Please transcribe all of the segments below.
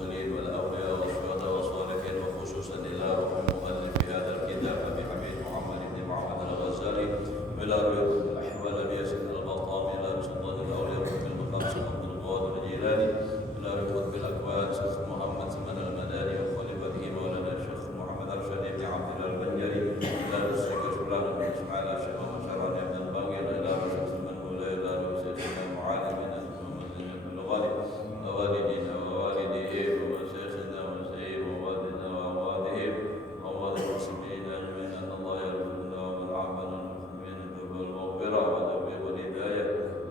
والمرسلين والأولياء والشهداء والصالحين وخصوصا إلى روح مؤلف هذا الكتاب أبي حميد محمد بن محمد الغزالي إلى روح الأحوال أبي ياسين البطامي إلى روح سلطان الأولياء في المقام شيخ عبد القادر الجيلاني إلى روح قطب الأكوان شيخ محمد سمن المداني وخليفته مولانا الشيخ محمد أرشد بن عبد الله البنجري إلى روح الشيخ شبلان بن إسماعيل الشيخ وشران بن الباقي إلى روح سلمان مولاي إلى روح سيدنا معاذ بن محمد بن الغالي ووالدينا ووالديهم ومشايخنا ومشايخ ووالدنا وأمواتهم وأموات المسلمين أجمعين أن الله يرزقنا ومن عافانا المسلمين التوبة والمغفرة والتوفيق والهداية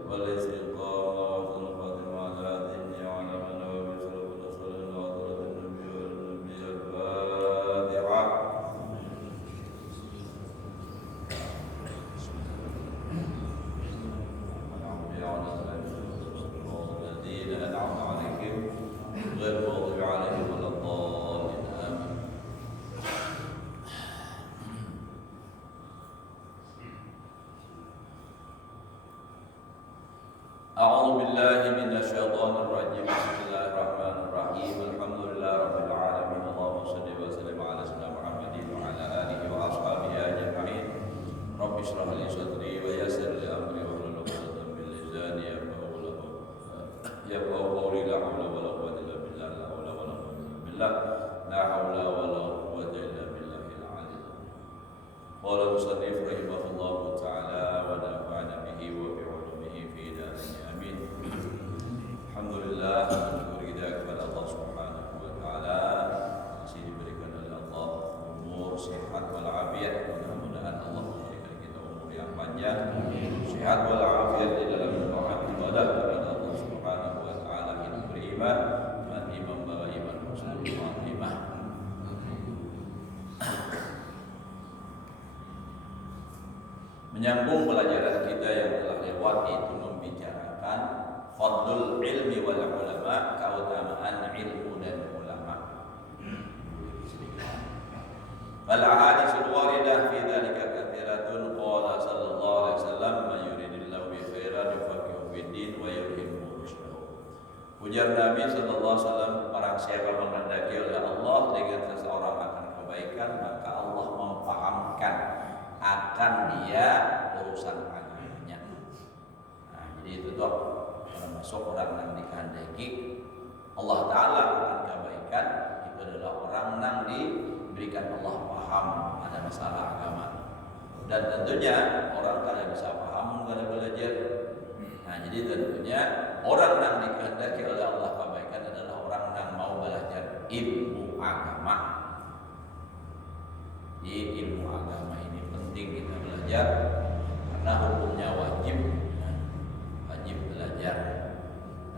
والاستقامة وحسن الخاتمة على هذه وعلى من هو بسلف الأصل وحضرة النبي والنبي الفاتحة. الذين أنعمت عليهم غير المغضوب عليهم ولا الضالين آمين. أعوذ بالله من الشيطان الرجيم. بسم الله الرحمن الرحيم. الحمد لله رب العالمين. اللهم صل وسلم على سيدنا محمد وعلى آله وأصحابه أجمعين. رب اشرح لي صدري ويسر لي أمري واحلل عقدة من لساني يفقهوا قولي. لا حول ولا قوة إلا بالله. لا حول ولا قوة إلا بالله. لا حول ولا قوة إلا بالله العلي العظيم. قال المصنف رحمه الله تعالى ونفعنا به وبعلومه في دارين آمين. الحمد لله. Syukur kita kepada Allah Subhanahu wa taala. Masih diberikan oleh Allah umur, sehat walafiat. Mudah-mudahan Allah memberikan kita umur yang panjang, sehat walafiat di dalam taat ibadah kepada Allah Subhanahu wa taala, hidup beriman, mati membawa iman husnul khatimah. Menyambung pelajaran kita yang telah lewat, itu membicarakan fadlul ilmi wal ulama, keutamaan ilmu dan ulama. Fal ahaditsul waridah fi dzalika katsiratun. Qala sallallahu alaihi wasallam man yuridillahu bi khairan yufaqihu fid din wa yulhimhu rusydahu. Ujar Nabi sallallahu alaihi wasallam, barang siapa menghendaki oleh Allah dengan seseorang akan kebaikan, maka Allah mempahamkan akan dia urusan agamanya. Nah, jadi itu tuh termasuk orang yang dikehendaki Allah Ta'ala akan kebaikan, itu adalah orang yang diberikan Allah paham ada masalah agama. Dan tentunya orang kalau bisa paham kalau belajar. Nah, jadi tentunya orang yang dikehendaki oleh Allah kebaikan adalah orang yang mau belajar ilmu agama. Di ilmu agama ini penting kita belajar karena hukumnya wajib, wajib belajar.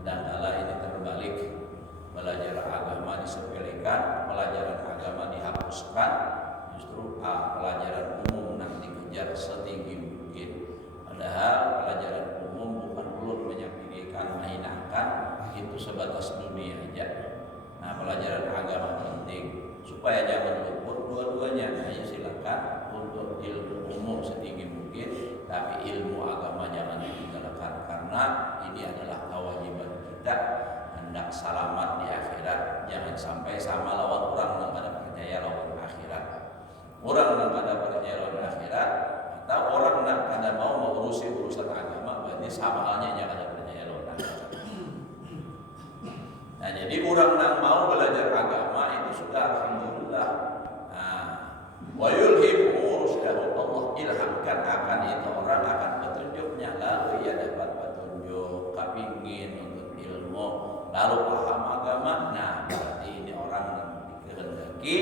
Kadang-kala ini terbalik, belajar agama disepelekan, pelajaran agama dihapuskan, justru pelajaran umum nanti dikejar setinggi mungkin. Padahal pelajaran umum bukan perlu menyampaikan, menghinakan, itu sebatas dunia aja. Nah, pelajaran agama penting supaya jangan luput dua-duanya. Nah, ya silakan untuk ilmu umum setinggi mungkin, tapi ilmu agama jangan ditinggalkan karena ini adalah kewajiban kita hendak selamat di akhirat. Jangan sampai sama lawan orang yang pada percaya lawan akhirat. Orang yang pada percaya lawan akhirat atau orang yang pada mau mengurusi urusan agama, berarti sama halnya jangan ada percaya lawan akhirat. Nah, jadi orang yang mau belajar agama itu sudah alhamdulillah. Nah, wa yulhimu rusydahu, Allah ilhamkan akan itu orang akan petunjuknya, lalu ia dapat petunjuk, kepingin untuk ilmu, lalu paham agama. Nah, berarti ini orang yang dikehendaki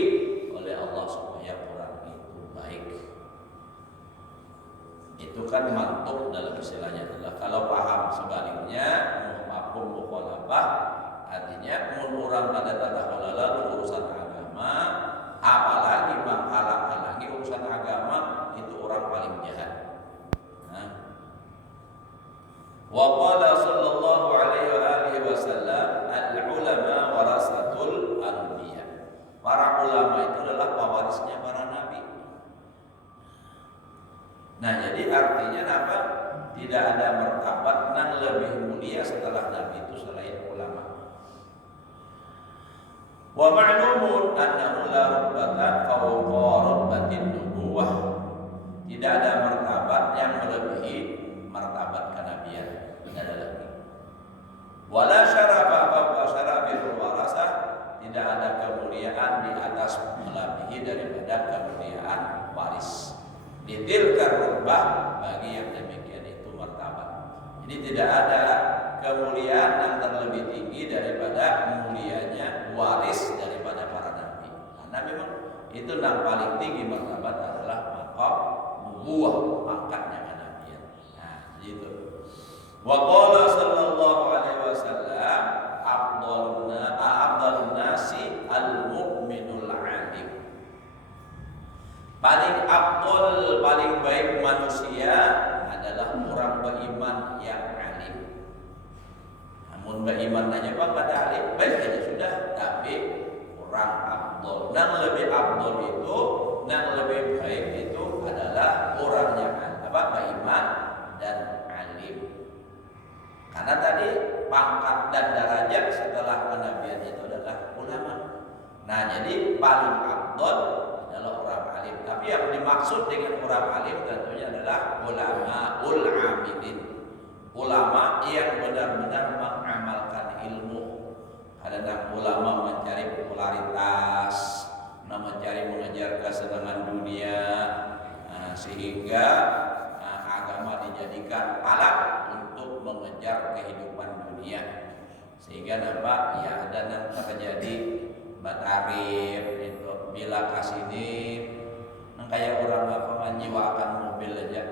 oleh Allah supaya orang itu baik. Itu kan mantuk dalam istilahnya adalah kalau paham sebaliknya, mafhum mukhalafah, artinya orang pada tata kelola urusan agama, apalagi menghalang-halangi urusan agama, itu orang paling jahat. Wa qala sallallahu alaihi wasallam, al-ulama warasatul anbiya. Para ulama itu adalah pewarisnya para nabi. Nah, jadi artinya apa? Tidak ada martabat yang lebih mulia setelah nabi itu selain ulama. Wa ma'lumun annahu la rutbatan fawqa rutbatin nubuwah. Tidak ada martabat yang melebihi martabat kenabian. Tidak ada lagi. Wala syarafa fawqa syarafil warasah. Tidak ada kemuliaan di atas melebihi daripada kemuliaan waris. Ditilkar rutbah, bagi yang demikian itu martabat. Jadi tidak ada kemuliaan yang terlebih tinggi daripada mulianya waris daripada para nabi. Karena memang itu yang paling tinggi martabat adalah maqam nubuwah, pangkatnya kenabian. Nah, gitu. Wa qala sallallahu alaihi wasallam afdhalun nasi al-mu'minul 'alim. Paling afdal, paling baik manusia adalah orang beriman yang alim. Namun beriman hanya pada alim, baik saja sudah. Tapi orang afdal, yang lebih afdal itu, yang lebih baik itu adalah orang yang beriman dan alim. Karena tadi pangkat dan derajat setelah kenabian itu adalah ulama. Nah, jadi paling afdal adalah orang alim. Tapi yang dimaksud dengan orang alim tentunya adalah ulamaul amilin. Ulama yang benar-benar mengamalkan ilmu. Kadang ulama mencari popularitas, mencari mengejar kesenangan dunia, sehingga agama dijadikan alat untuk mengejar kehidupan dunia. Sehingga nampak ya ada yang terjadi batarif itu bila kasini kayak orang menyewakan mobil aja,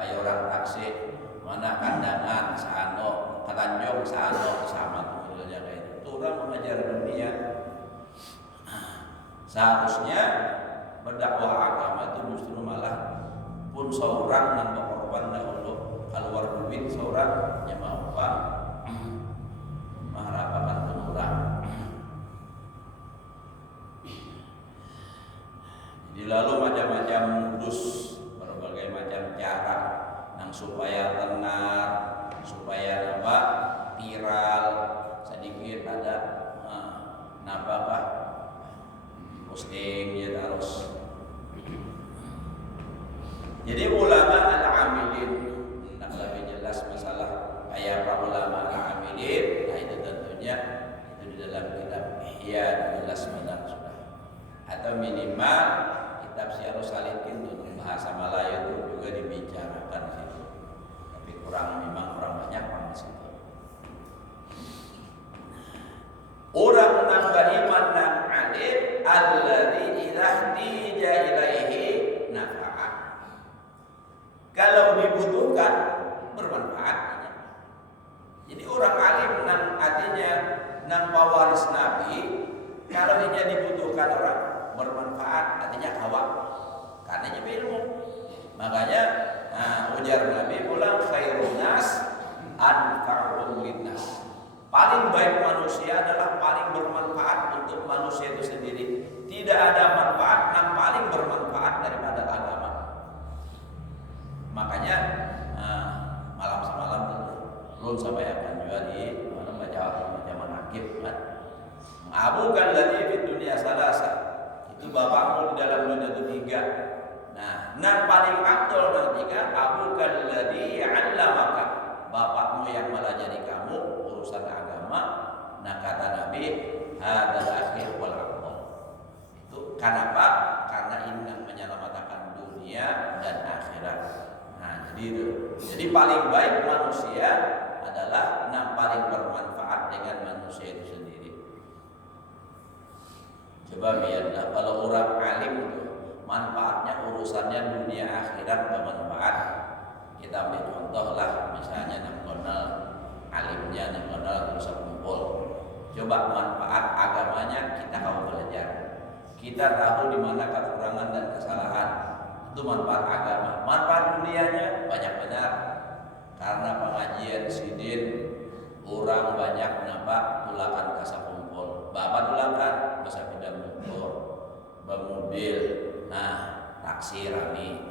kayak orang taksi mana kandangan sano ketanjung sano sama mobilnya kayak itu. Orang mengejar dunia. Seharusnya berdakwah agama itu justru malah pun seorang yang berkorban dahulu keluar duit seorang yang mau apa mengharapkan penurang. Jadi lalu macam-macam modus, berbagai macam cara yang supaya tenar, supaya viral sedikit ada napa posting ya terus. Jadi ulama al-amilin, nak lebih jelas masalah kayak para ulama al-amilin, nah itu tentunya itu di dalam kitab Ihya jelas benar sudah. Atau minimal kitab Syiarus Salikin untuk bahasa Melayu itu juga dibicarakan di situ. Tapi memang kurang banyak di situ. Orang nambah iman dan alim alladzi idza tija ilaihi nafa'a. Kalau dibutuhkan bermanfaat. Jadi orang alim nan artinya nan pewaris Nabi, kalau dia dibutuhkan orang bermanfaat artinya kawak. Karena dia ilmu. Makanya ujar Nabi ulang khairun nas anfa'uhum linnas. Paling baik manusia adalah paling bermanfaat untuk manusia itu sendiri. Tidak ada manfaat yang paling bermanfaat daripada agama. Makanya malam semalam belum sampai akan juga di mana baca manaqib kan. Abukan lagi di dunia salasa. Itu bapakmu di dalam dunia itu 3. Nah, paling aktual nanti kan abukan lagi 'allamaka. Bapakmu yang melajari kamu urusan agama. Nah, kata Nabi, hadzal akhir wal afdal. Itu kenapa? Karena ini yang menyelamatkan dunia dan akhirat. Nah, jadi itu. Jadi paling baik manusia adalah yang paling bermanfaat dengan manusia itu sendiri. Coba biarlah kalau orang alim itu manfaatnya urusannya dunia akhirat bermanfaat. Kita ambil contoh lah, misalnya nasional alimnya nasional terus kumpul. Coba manfaat agamanya kita tahu belajar. Kita tahu di mana kekurangan dan kesalahan. Itu manfaat agama. Manfaat dunianya banyak benar. Karena pengajian sidin orang banyak nampak tulakan kasa kumpul. Bapak tulakan masa pindah motor, bermobil, taksi rame.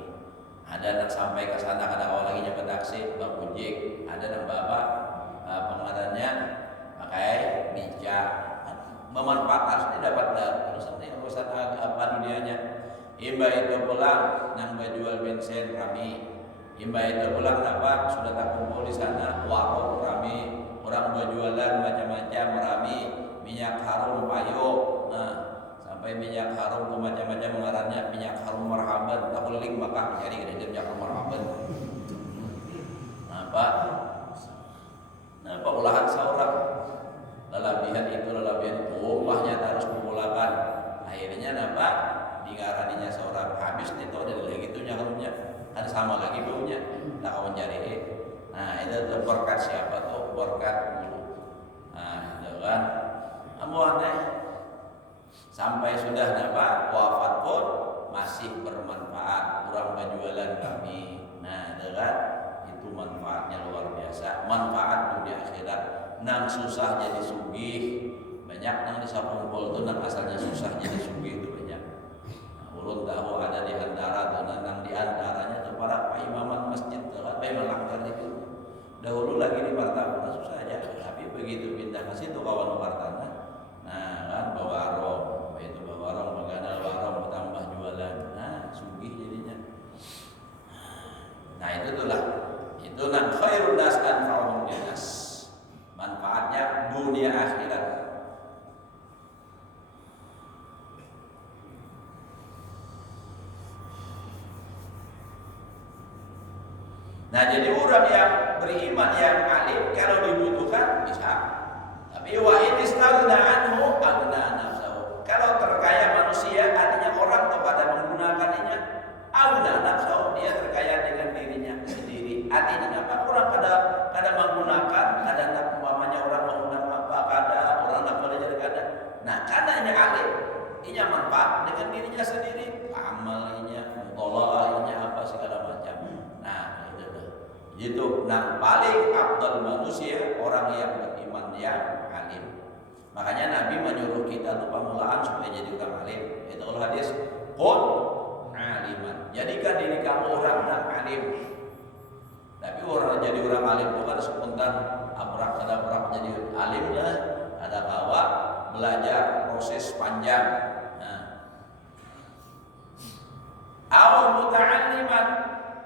Ada yang sampai ke sana kada awal lagi nyampe taksi, bang ojek. Ada yang bapak pengadannya pakai bijak. bermanfaat harusnya dapat urusan apa dunianya. Imba itu pulang nang jual bensin rame. Imba itu pulang apa sudah tak kumpul di sana warung rame, orang berjualan macam-macam rame, minyak harum payung. Nah, sampai minyak harum ke macam-macam ngarannya minyak harum marhaban, tak keliling Makkah mencari minyak harum marhaban. Apa olahan seorang lelabihan itu rumahnya harus memulakan akhirnya apa digaraninya seorang habis itu ada lagi itu nyarumnya kan sama lagi baunya tak kawan cari nah itu tuh berkat siapa tuh berkat dulu nah itu kan amuannya sampai sudah apa wafat pun masih bermanfaat kurang penjualan kami nah itu kan itu manfaatnya luar biasa manfaat dunia akhirat nang susah jadi sugih banyak nang di sampungpol itu nang asalnya susah jadi sugih itu banyak ulun tahu ada di antara tuh nang di antaranya tuh para imaman masjid tuh apa yang melanggar itu dahulu lagi di Martapura susah aja tapi begitu pindah ke situ kawan Martana nah kan bawa warung itu bawa warung magana warung bertambah jualan nah sugih jadinya nah itu itulah itu nang khairun nas anfa'uhum linnas manfaatnya dunia akhirat. Nah jadi orang yang beriman yang alim kalau dibutuhkan bisa. Tapi wa in istaghna anhu aghna nafsahu. Kalau terkaya manusia artinya orang kepada menggunakannya aghna nafsahu dia terkaya dengan dirinya sendiri. Artinya apa? Orang kada menggunakan ada umpamanya orang menggunakan apa kada orang nak belajar kada. Nah kadanya alim inya manfaat dengan dirinya sendiri amalnya mutola'ahnya apa segala macam. Nah itu nah paling afdal manusia orang yang beriman yang alim. Makanya Nabi menyuruh kita untuk pemulaan supaya jadi orang alim. Itu hadis qul aliman. Jadikan diri kamu orang yang alim. Tapi orang jadi orang alim itu kan spontan abrak jadi alim lah. Ada kawa belajar proses panjang. Nah. Awal muta'alliman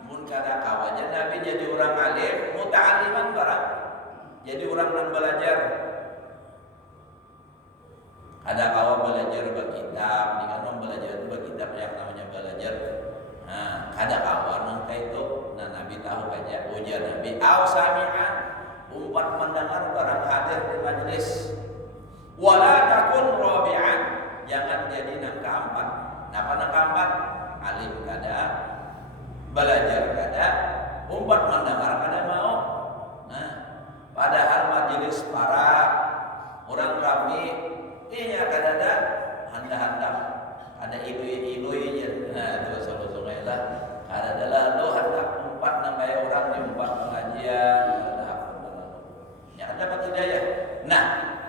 mun kada kawaja Nabi jadi orang alim muta'alliman barang. Jadi orang yang belajar. Ada kawa belajar berkitab, di kan belajar itu berkitab yang namanya belajar. Nah, kada kawa nang itu. Nah, Nabi tahu aja ujar Nabi au sami'an umpat mendengar barang hadir di majelis. Wala takun rabi'an jangan jadi nang keempat. Napa nang keempat? Alim kada, belajar kada, umpat mendengar kada mau. Nah, padahal majelis para orang ramai inya kada ada handap-handap ada ilui-ilui nah itu sungai lah kada ada lalu handap umpat nang kaya orang di umpat pengajian kada ya dapat hidayah nah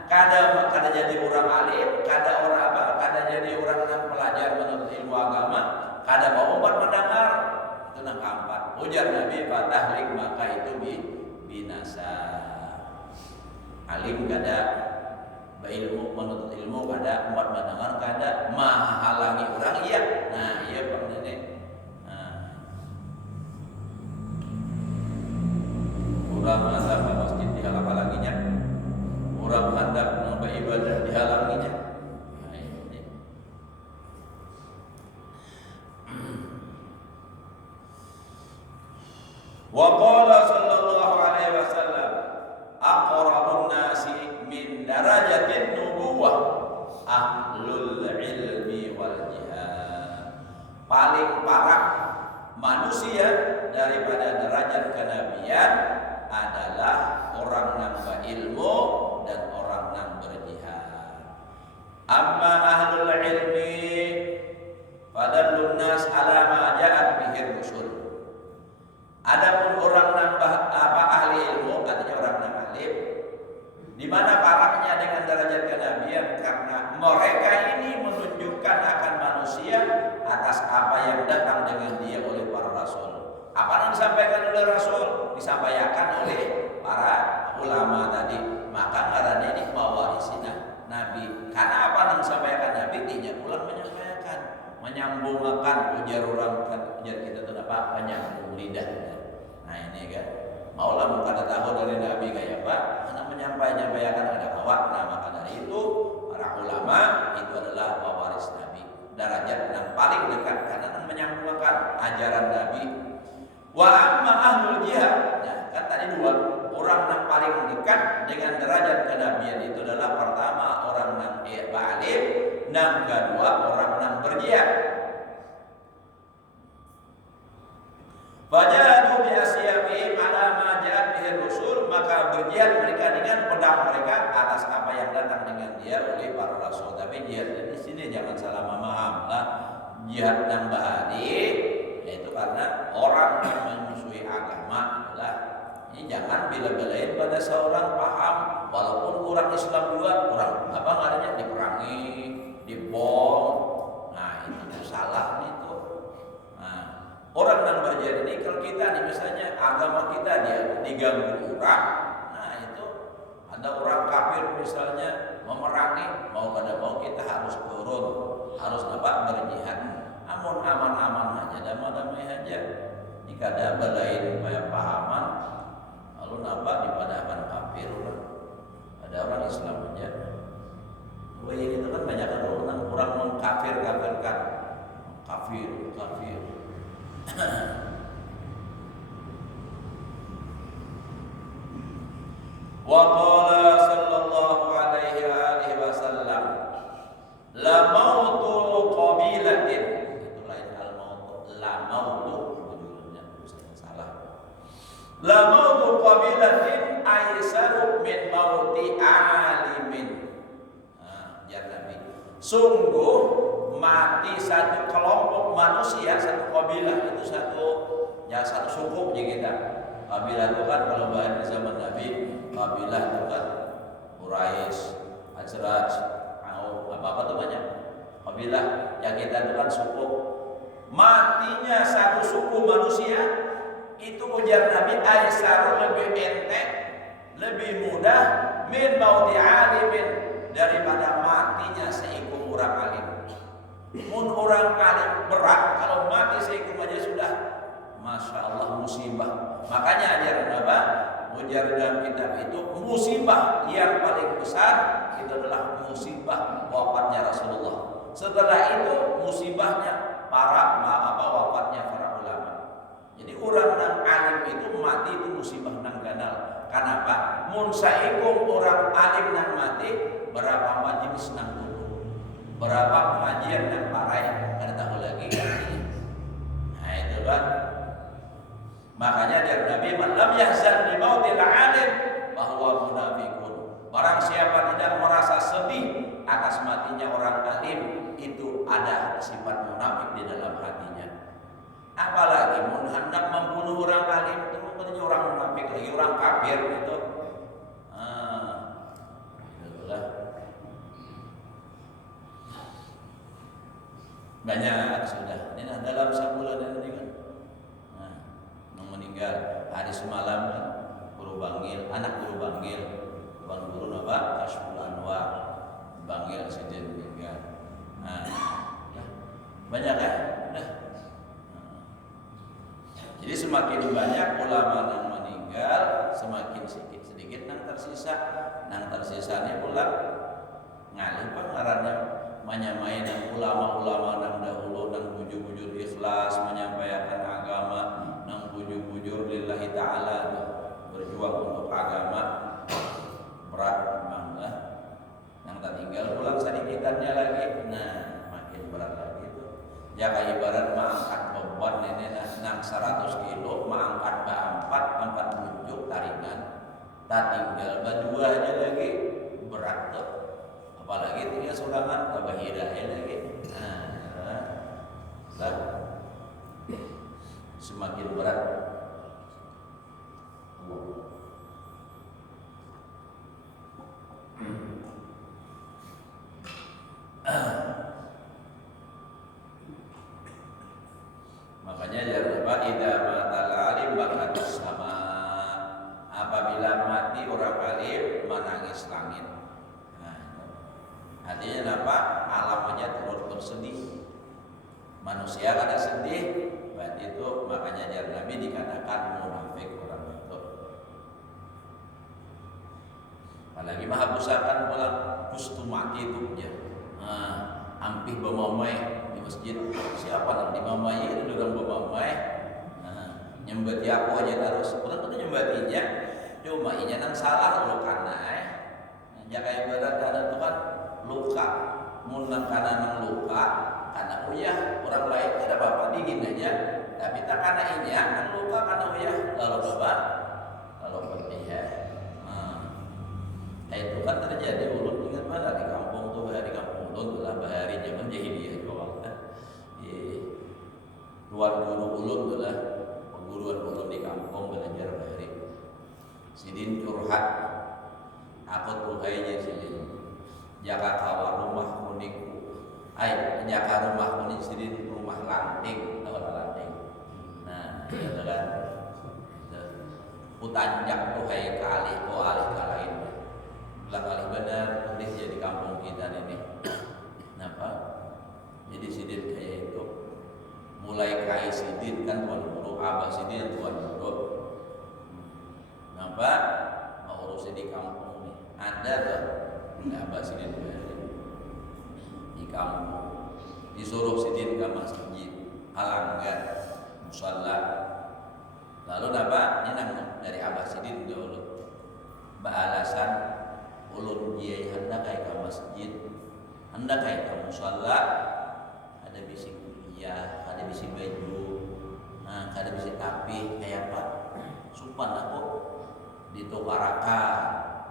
kada jadi orang alim kada orang apa kada jadi orang nang pelajar menuntut ilmu agama kada mau umpat mendengar itu nang keempat ujar Nabi fatahlik maka itu binasa alim kada ilmu menuntut ilmu kada umat mendengar kada menghalangi orang iya nah iya Pak Nenek orang hadap masjid dihalang-halanginya orang hadap nampak ibadah dihalanginya nah ini wa qala sallallahu alaihi wasallam aqrabun nasi min darajatin nubuwah ahlul ilmi wal jihad paling parah manusia daripada derajat kenabian adalah orang yang berilmu dan orang yang berjihad amma ahlul ilmi fadallun nas ala ma ja'at bihi rusul adapun orang yang ahli ilmu artinya orang yang alim di mana parahnya dengan derajat kenabian karena mereka ini menunjukkan akan manusia atas apa yang datang dengan dia oleh para rasul. Apa yang disampaikan oleh rasul disampaikan oleh para ulama tadi. Maka karena ini mawarisina Nabi. Karena dinya pulang menyampaikan, menyambungkan ujar orang kan, ujar kita itu apa? Menyambung lidah. Nah ini kan, maulah muka tahu dari Nabi kayak apa? Karena menyampaikan ada awak. Nah maka dari itu para ulama itu adalah pewaris Nabi, derajat yang paling dekat karena menyambungkan ajaran Nabi. Wa amma ahlul jihad, nah, kan tadi dua orang yang paling dekat dengan derajat kenabian itu adalah pertama orang yang ba'alim, yang kedua orang yang berjihad. Fajadu bi asyabihim ala ma ja'at bihi rasul, maka berjihad mereka dengan pedang mereka atas apa yang datang dengan dia oleh para rasul. Tapi jihad di sini jangan salah memaham lah. Jihad yang bahari yaitu karena orang yang memusuhi agama adalah ini jangan bila-bilain pada seorang paham walaupun orang Islam juga orang apa ngaranya diperangi, dibom. Nah itu salah itu. Nah, orang yang berjihad ini kalau kita nih misalnya agama kita dia diganggu orang, nah itu ada orang kafir misalnya memerangi, mau kada mau kita harus turun, harus berjihad. Amun aman-aman aja, damai-damai aja. Jika ada balain supaya pahaman, lalu nampak dipadahkan kafir lah. Ada orang Islam aja. Wah ini kan banyak orang mengkafirkan kafir. Wa qala sallallahu alaihi wa alihi wasallam la mautu qabilatin, itu lain al mautu, la mautu judulnya saya salah. La mautu qabilatin aisaru min mauti alimin. Nah, jar Nabi. Sungguh mati satu kelompok manusia, satu kabilah itu satu suku aja kita. Kabilah itu kan kalau bahas di zaman Nabi, kabilah itu kan Quraisy, Hazraj, apa tuh banyak. Kabilah yang kita itu kan suku. Matinya satu suku manusia itu ujar Nabi aisyah lebih enteng, lebih mudah min mauti alimin daripada matinya seikum orang alim. Mun orang alim berat, kalau mati seikum aja sudah Masya Allah musibah. Makanya ajaran apa? Ujar dalam kitab itu musibah yang paling besar itu adalah musibah wafatnya Rasulullah. Setelah itu musibahnya wafatnya para ulama. Jadi orang yang alim itu mati itu musibah nang ganal. Kenapa? Mun saikum orang alim nang mati, berapa majelis nang turun, berapa pengajian nang parai, kada tahu lagi. Nah itu kan. Makanya dari Nabi man lam yahzan li mautil alim bahwa munafiqun. Barang siapa tidak merasa sedih atas matinya orang alim, itu ada sifat munafik di dalam hatinya. Apalagi mun hendak membunuh orang alim itu bukannya orang munafik lagi, orang kafir gitu. Itulah. Banyak sudah. Ini dalam sebulan ini kan. Meninggal hari semalam kan anak guru banggil Bang Guru apa Kashful Anwar banggil sejak meninggal. Nah, banyak ya. Jadi semakin banyak ulama yang meninggal, semakin sedikit yang tersisa. Yang tersisanya pula ngalih pengarannya menyamai dan ulama-ulama yang dahulu dan bujur-bujur ikhlas menyampaikan agama, nang bujur-bujur lillahi ta'ala, berjuang untuk agama, berat bangga. Nang tak tinggal pulang sedikitannya lagi, nah makin berat lagi itu. Jaga ibarat mengangkat beban ini nang 100 kilo, mengangkat empat bujuk taringan, tak tinggal berdua aja lagi berat tuh. Apalagi tinggal sorangan kabahirahnya lagi. Nah, semakin berat. Makanya jangan lupa idza matal alim bakatus sama. Apabila mati orang alim menangis langit. Nah, artinya apa? Alam ruhnya turut bersedih. Manusia kada sedih, berarti itu makanya jar Nabi dikatakan munafik orang itu. Apalagi maha busakan pulang kustumati itu ya. Ampih bamamai di masjid. Siapa nak dimamai itu orang bamamai. Nyembati aku aja terus. Orang itu nyembatinya, cuma inya nang salah lu karena jaga ibadat ada tuh kan luka, munang karena nang luka, karena uyah orang lain tidak apa-apa dingin aja, tapi tak karena inya nang luka karena uyah lalu coba lalu pedih ya. Itu kan terjadi ulun ingat mana di kampung tuh di kampung ulun lah bahari zaman jahiliyah juga kan. Luar guru ulun tuh lah perguruan ulun di kampung belajar bahari. Sidin curhat, aku tuh aja sidin jaka kawa rumah kunikku, jaka rumah kuning sidin rumah lanting, tahu lanting. Nah, itu kan utanjak tuh hai kali ko alih kalain. Belah kali benar udah jadi kampung kita ini. Kenapa? Jadi sidin kayak itu mulai kai sidin kan tuan guru, abah sidin tuan guru. Kenapa? Mau urus di kampung nih. Ada tuh abah sidin di kampung. Disuruh sidin ke masjid, halanggan, musalla. Lalu apa? Ini dari abah sidin dulu. Alasan ulun dia hendak kayak ke masjid, hendak kayak ke musalla, ada bisi kuliah, ada bisi baju, ada bisi tapi kayak apa? Supan aku ditukarakan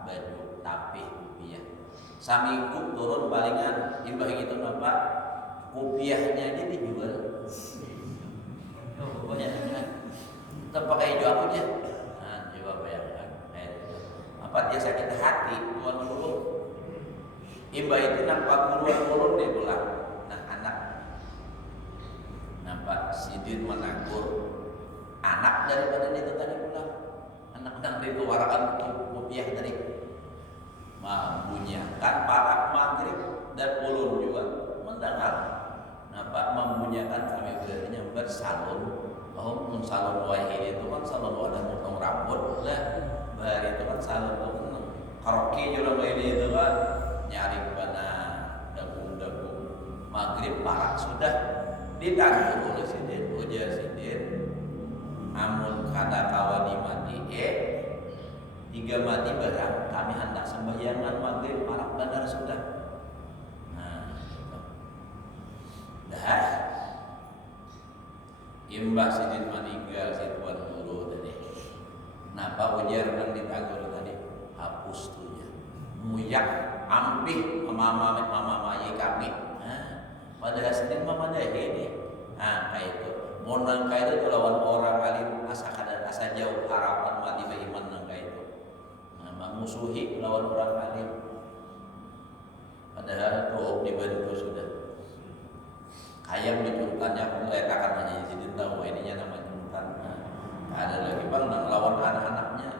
baju tapi kupiah. Saminggu turun palingan imbah gitu apa? Kupiahnya aja dijual. Banyak kan? Tetap pakai hijau aku aja. Coba bayangkan. Apa dia sakit hati tuan guru? Imbah itu nampak guru dia pulang. Nah anak nampak sidin menakur anak daripada itu tadi pulang. Anak-anak itu warakan kopiah tadi membunyikan para maghrib dan ulun juga mendengar. Nampak membunyikan kami berarti bersalon. Mun salon wahid itu kan salon wadah motong rambut lah. Bahari itu kan salon tuh kan karaoke juga ini itu kan nyari mana dagung-dagung maghrib parak sudah ditanggung oleh sidin ujar sidin amun kada kawani mati 3 mati barang kami hendak sembahyangan maghrib parak benar sudah. Dah imbah sidin meninggal si tuan guru tadi. Napa ujar nang ditanggur tadi? Hapus tuhnya. Muyak ampih mama mayi kami. Pada sidin mama dah ini. Kayak itu. Mau nang kayak itu lawan orang alim asa jauh harapan mati beriman nang kayak itu. Memusuhi lawan orang alim. Padahal tuh dibantu sudah. Ayam dicuntannya meletakkan hanya sidin tahu ininya nama cuntan. Ada lagi bang nang lawan anak-anaknya.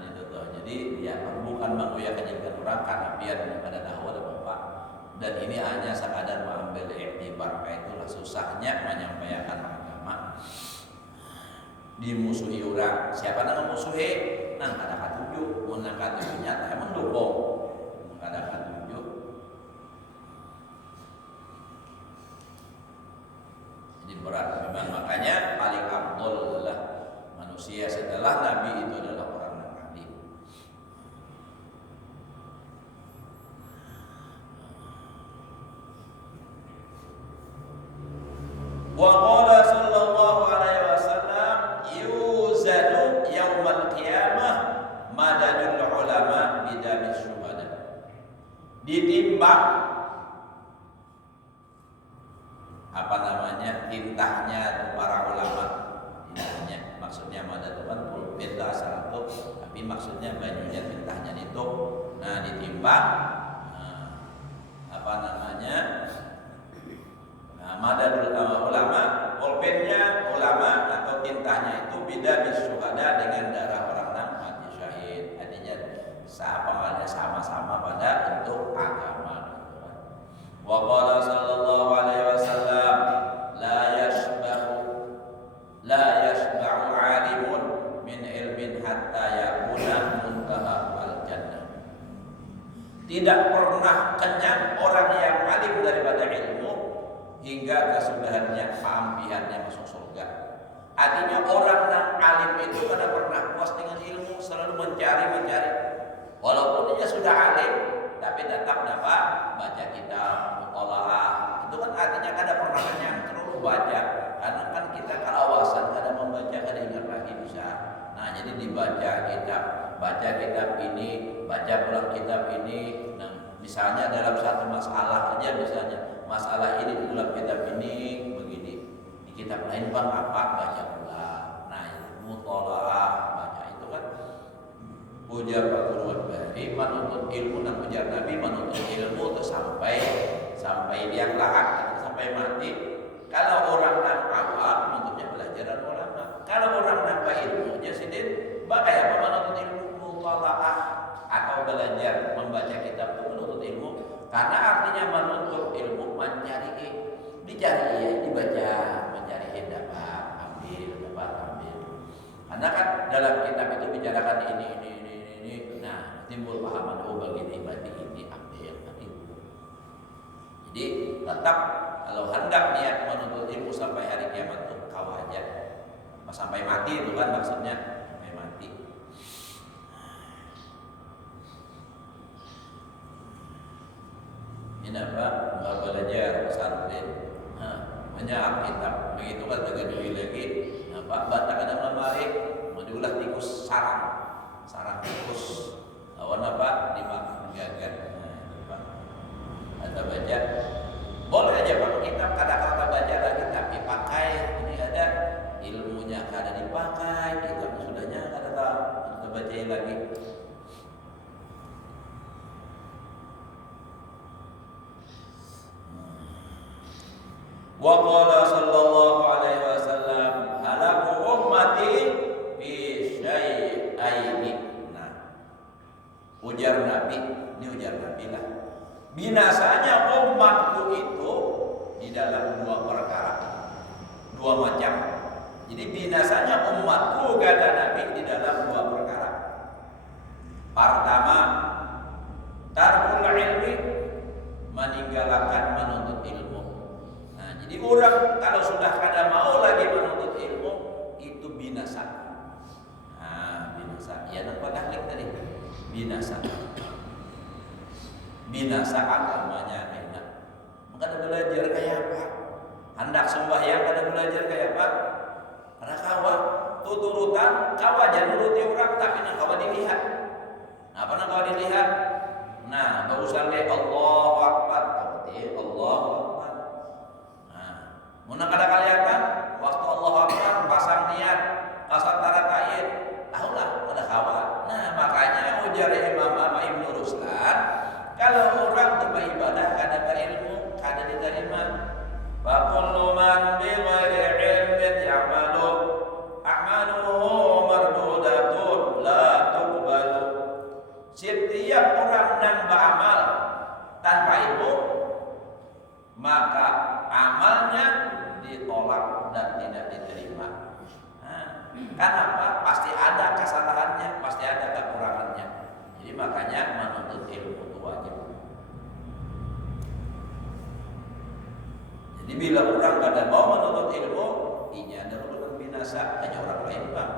Itu tuh. Jadi ya bukan mengoyak kejadian orang karena biar pada tahu ada bapak. Dan ini hanya sekadar mengambil iktibar. Itulah susahnya menyampaikan agama. Dimusuhi orang. Siapa nang musuhi? Nang kada katuju. Mun nang katujunya teh mendukung. Kada katuju. Jadi berat memang, makanya paling afdol adalah manusia setelah Nabi itu adalah orang yang alim. Wa qala sallallahu alaihi wasallam yuzanu yaumal qiyamah madadul ulama bidamis syuhada. Ditimbang apa namanya tintahnya atau para ulama tintahnya maksudnya madad itu kan pulpen asal itu tapi maksudnya bajunya tintahnya itu ditimbang apa namanya madad ulama pulpennya ulama atau tintahnya itu beda bisyuhada dengan darah orang yang mati syahid. Artinya sama-sama pada untuk agama. Wa qala Bahasanya orang yang alim daripada ilmu hingga kesudahannya keampihannya masuk surga. Artinya orang yang alim itu kada pernah puas dengan ilmu, selalu mencari. Walaupun dia sudah alim, tapi tetap dapat baca kitab, mutalaah. Itu kan artinya kada pernah kenyang terus baca. Karena kan kita kalawasan, kada membaca, kada ingat lagi bisa. Nah, jadi dibaca kitab, baca kitab ini, baca pulang kitab ini. Nah, misalnya dalam satu masalah aja, misalnya masalah ini di dalam kitab ini begini, di kitab lain bang apa, baca pulang. Nah, mutalaah, baca itu kan ujar Pak Guru Bari menuntut ilmu dan ujar Nabi menuntut ilmu itu sampai dia lahak, sampai mati. Kalau orang yang awam menuntutnya pelajaran ulama. Kalau orang tanpa ilmu jasidin bagai apa menuntut ilmu mutalaah atau belajar membaca kitab itu menuntut ilmu. Karena artinya menuntut ilmu mencari, dicari, dibaca, mencari dapat ambil. Karena kan dalam kitab itu bicarakan ini. Nah, timbul pahaman begini berarti ini ambil. Jadi tetap kalau hendak niat menuntut ilmu sampai hari kiamat itu kau aja. Sampai mati itu kan maksudnya, sampai mati. Ini apa? Enggak belajar pesantren. Banyak kitab. Begitu kan tergedui lagi. Apa? Batak ada lemari, diulah tikus sarang tikus. Lawan apa? Dimakan gagal. Ada baca. Boleh aja Pak, kitab kata-kata baca lagi tapi pakai. Ini ada ilmunya kada dipakai, kitab sudahnya kada tahu, kita baca lagi. Wa qala sallallahu alaihi wasallam halaku ummati fi syai'aini. Nah, ujar Nabi, ini ujar Nabi lah. Binasanya umatku itu di dalam dua perkara, dua macam. Jadi binasanya umatku kata Nabi di dalam dua perkara. Pertama, tarkul ilmi, meninggalkan menuntut ilmu. Nah, jadi orang kalau sudah kada mau lagi menuntut ilmu itu binasa. Nah, binasa. Ya nampak taklik tadi. Binasa agamanya enak. Kada belajar kayak apa? Hendak sembahyang kada belajar kayak apa? Karena kawa tuturutan kawa aja nuruti orang tapi nak kawa dilihat. Nah, apa nak kawa dilihat? Nah, barusan le Allahu Akbar, berarti Allahu Akbar. Nah, mun kada kelihatan waktu Allahu Akbar pasang niat, pasang tanda ta'id, tahulah kada kawa. Nah, makanya ujar Imam Ibnu Ruslan, kalau orang tuh beribadah kada berilmu, kada diterima. Fa kullu man bi ghairi ilmin ya'malu a'maluhu mardudatun la tuqbalu. Setiap orang yang beramal tanpa ilmu, maka amalnya ditolak dan tidak diterima. Nah, kenapa? Pasti ada kesalahannya, pasti ada kekurangannya. Jadi makanya menuntut ilmu itu wajib. Jadi bila orang kada mau menuntut ilmu, ini ada urusan binasa, hanya orang lain bang.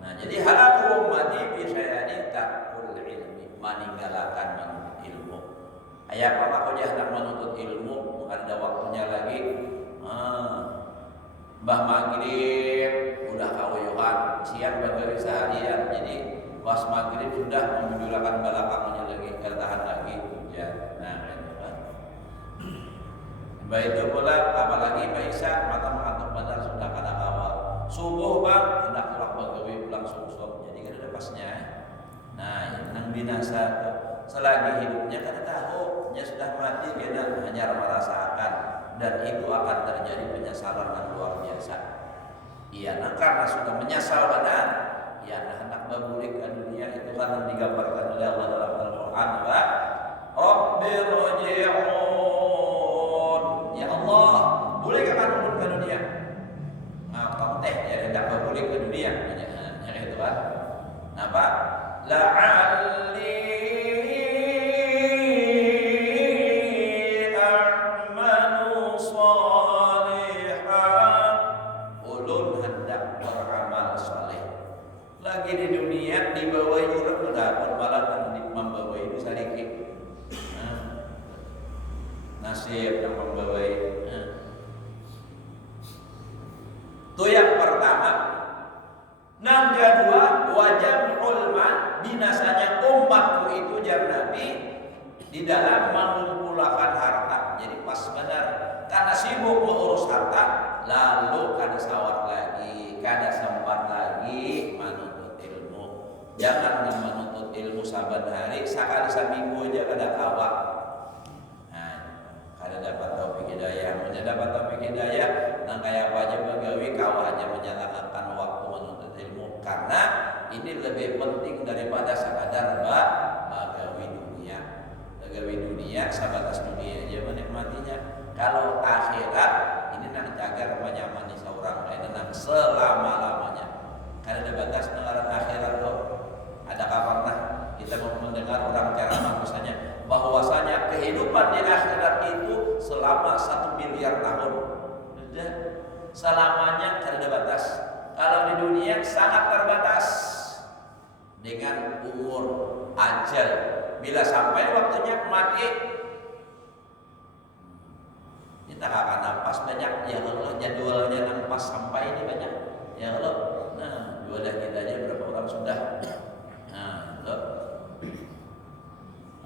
Nah, jadi halaku ummati bi syai'ani tarkul ilmi, meninggalkan menuntut ilmu. Ayat apa kau hendak menuntut ilmu, bukan ada waktunya lagi. Mbah maghrib udah kawuyuhan, siang bagari seharian, jadi pas maghrib sudah menjulakan belakangnya lagi, tertahan lagi hujan. Nah, itu kan. Baik itu pula apalagi Isya mata mengantuk benar sudah kada awal. Subuh bang hendak pulang begawi pulang subuh, jadi kan ada pasnya. Nah, yang binasa tuh selagi hidupnya kada tahu, dia sudah mati dia hanya merasakan dan itu akan terjadi penyesalan yang luar biasa. Iya, nah karena sudah menyesal benar, ya hendak berbalik ke dunia itu kan yang digambarkan oleh Allah dalam Al-Quran, Pak. Rabbi rji'un. Ya Allah, boleh kan turun ke dunia? Ngapa teh ya hendak berbalik ke dunia? Ya itu kan. Nah, Pak, la'alli nasib yang pembawai. Itu yang pertama. Yang kedua, wajabul mal, binasanya umatku itu jar Nabi di dalam mengumpulkan harta. Jadi pas benar karena sibuk mengurus harta, lalu kada sawat lagi, kada sempat lagi menuntut ilmu. Jangan menuntut ilmu saban hari, sekali seminggu aja kada kawak. Nah, kada dapat taufik hidayah, dapat taufik hidayah, nang kayak apa aja bagawi kau aja menyalahkan waktu menuntut ilmu, karena ini lebih penting daripada sekadar bagawi dunia. Bagawi dunia, sebatas dunia aja menikmatinya. Kalau akhirat ini nang jaga menyamani seorang lain nang selama-lamanya. Karena ada batas negara akhirat loh. Adakah pernah kita mendengar orang ceramah misalnya bahwasanya kehidupan di akhirat itu selama 1 miliar tahun. Sudah selamanya tidak ada batas. Kalau di dunia sangat terbatas dengan umur ajal. Bila sampai waktunya mati, kita akan nafas banyak. Ya Allah, jadwalnya nafas sampai ini banyak. Ya Allah, nah jualan kita aja berapa orang sudah. Nah, loh.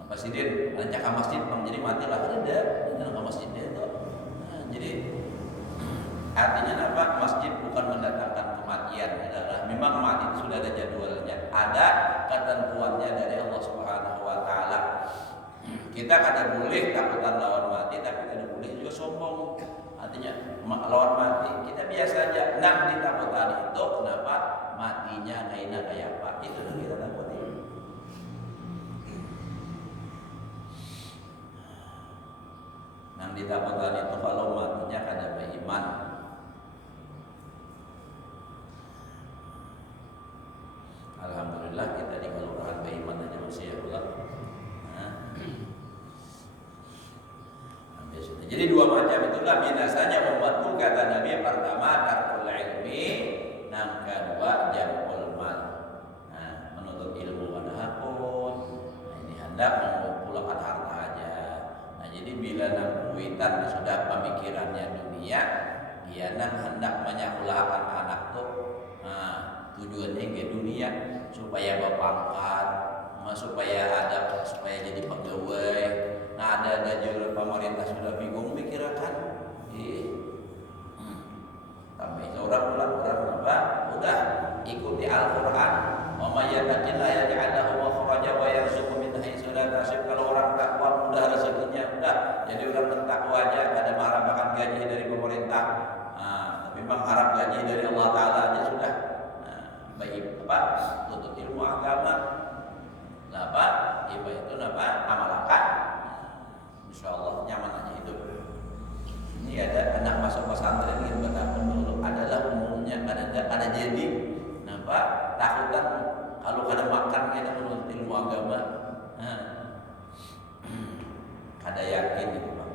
Presiden rancang ke masjid, jadi matilah ada, jangan ke masjid itu. Nah, jadi artinya apa? Masjid bukan mendatangkan kematian, adalah memang mati itu sudah ada jadwalnya, ada ketentuannya dari Allah Subhanahu Wa Taala. Kita kada boleh takutan lawan mati, tapi kada boleh juga sombong. Artinya lawan mati kita biasa aja. Nah ditakutan itu kenapa? Matinya kayak apa? Itu yang kita takuti. Nang ditakutan itu kalau matinya kada beriman. Alhamdulillah kita di kelurahan beriman aja masih ya Allah. Jadi dua macam itulah binasanya membantu kata Nabi. Pertama tarkul ilmi, yang kedua jamul mal. Nah, menuntut ilmu pada hakun. Nah, ini hendak mengumpulkan harta aja. Nah, jadi bila nang kuitan sudah pemikirannya dunia, dia nang hendak menyekolahkan anak tuh. Nah, tujuannya ke dunia supaya berpangkat, supaya ada, supaya jadi pegawai. Nah ada juga pemerintah sudah bingung mikirkan, sampai seorang apa? Udah ikuti Al-Quran. Wa may yattaqillah yaj'al lahu makhraja wa yarzuqhu min haitsu la yahtasib. Kalau orang takwa mudah rezekinya, udah jadi orang takwa aja, ada mengharapkan gaji dari pemerintah. Tapi mengharap gaji dari Allah Taala aja sudah. Baik apa? Tuntut ilmu agama. Apa? Itu apa? Amalkan. InsyaAllah nyaman aja hidup. Ini ada anak masuk pesantren gitu bertahun dulu adalah umumnya ada jadi apa takutan kalau kada makan kita menuntut ilmu agama. Kada yakin itu Bang.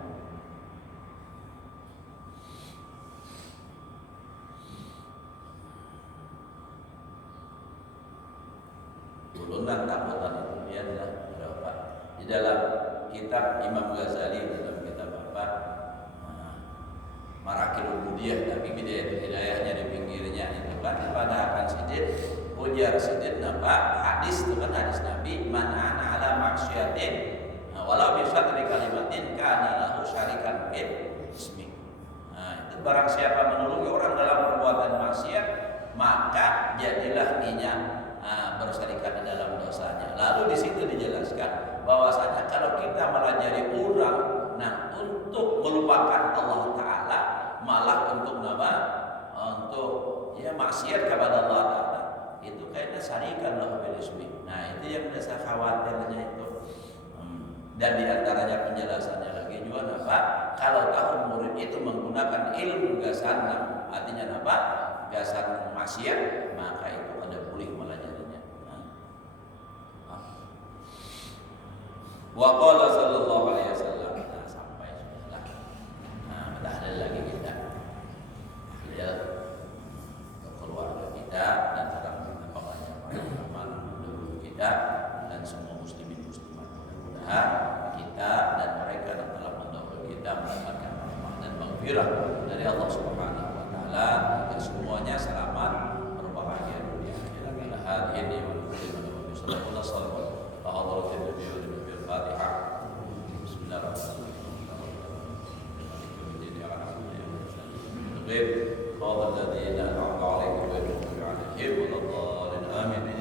Ulunan takutan itu dia adalah berapa di dalam kitab Imam Ghazali, dalam kitab apa Marakil Ubudiyah, tapi hidayahnya di pinggirnya itu kan pada akan sidin ujar sidin apa hadis itu kan hadis Nabi man ana ala maksiatin walau bisa dari kalimatin kana lahu syarikan fil ismi. Nah itu barang siapa menolongi orang dalam perbuatan maksiat maka jadilah dia berserikat di dalam dosanya. Lalu di situ dijelaskan bahwasanya kalau kita melajari orang nah untuk melupakan Allah Taala malah untuk nama untuk ya maksiat kepada Allah Taala itu kayaknya syarikan lahu bil ismi. Nah itu yang saya khawatirnya itu. Dan diantaranya penjelasannya lagi juga apa? Kalau tahu murid itu menggunakan ilmu gasan, artinya apa? Gasan maksiat, maka itu ada boleh melajarinya. Wa qala sallallahu alaihi wasallam. Nah, sampai sudah. Nah, tahlil lagi kita. Ya, keluarga kita dan orang penduduk kita dan semua muslimin muslimat. Mudah-mudahan kita dan mereka yang telah mendahului kita maghfirah dari Allah Subhanahu wa taala, dan semuanya selamat berbahagia dunia akhirat. Ala hadhihi wa kullu sallallahu alaihi wa sallam. Bismillahirrahmanirrahim.